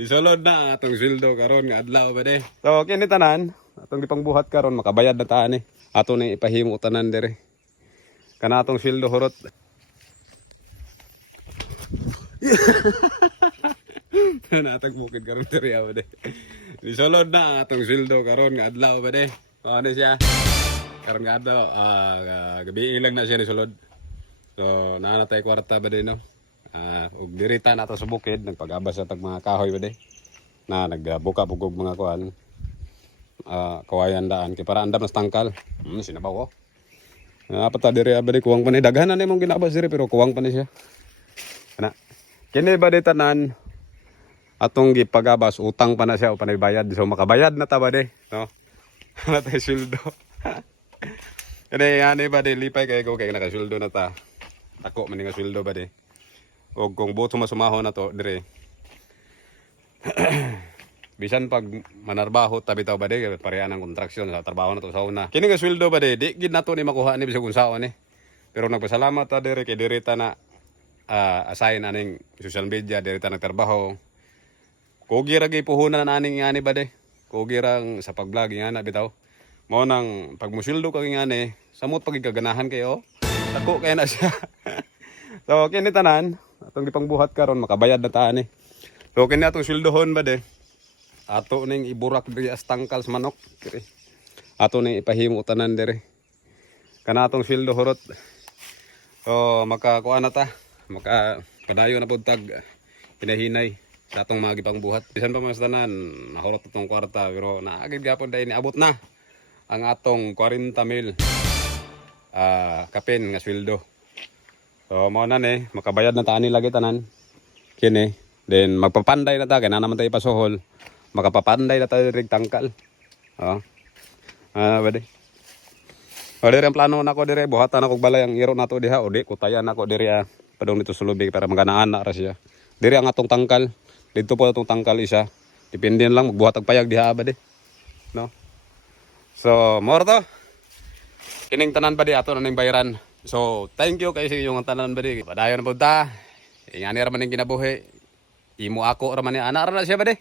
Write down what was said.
Isulod na atong sweldo karon nga adlaw ba de. So kini tanan atong gipangbuhat karon makabayad na taan eh. Ato ni ipahimo tanan dire. Kana atong sweldo horot. Natag bukid karon dire ba de. Isulod na atong sweldo karon nga adlaw ba de. Ano siya? Karon nga adlaw gabi lang na siya ni sulod. So naa na tay kwarta ba de no. Ug dirita na ato sa bukid nagpag-abas sa tag mga kahoy ba de na nagbuka pugog mga kuan kawayan daan kay para andam nas tangkal sinabaw ko apat ta diri ba de kuwang pa ni daghan na nimong ginabas diri pero kuwang pa ni siya ana kini ba de tanan atong gipag-abas utang pa na siya o panay bayad so makabayad na ta ba de no na tay sweldo kani ani ba de lipay kay ko kay nakasuldo na ta ako man nga sweldo ba de. O kung buto masumahon na to dire bisan pag manarbaho tabi taw ba de pareha ng kontraksyon sa trabaho na to sa una kini nga sweldo ba de di gid nato ni makuha ni bisag unsaon ni pero nagpasalamat ta dire kay dirita na assign aning social media dirita nagtrabaho kugi ra gyud puhunan aning ani ba de kugi rang sa pag-vlog nga bitaw mao nang pag musweldo ka ngani samot pag gaganahan kayo ako kay na siya so kini tanan atong gipangbuhat karon makabayad na taan eh. So kini atong sweldohon ba de. Ato ning iburak diri as tangkal sa manok. Kiri. Ato ning ipahimo tanan diri. Kana atong sweldo horot. So makakuha na ta. Makapadayo na pud tag hinahinay sa atong mga gipangbuhat. Bisan pa mas tanan nahurot atong kwarta pero naagid gyapon dai ni abot na ang atong 40,000 kapin nga sweldo. So mo na ni makabayad na taan lagi tanan. Kini then magpapanday na ta kay na naman tayo pasuhol. Makapapanday na tayo rig tangkal. Oh. Bade. O dire ang plano nako dire buhatan ako balay ang iro nato diha o di kutayan nako dire padong dito sulubi para maganaan na ra siya. Dire ang atong tangkal. Dito po atong tangkal isa. Depende lang magbuhat og payag diha bade. No. So more to. Kining tanan ba di ato na ning bayaran. So, thank you kayo sa inyong tanan ba di. Padayon na po ta. Ingani raman yung kinabuhi. Imo ako raman yung anak na siya ba di.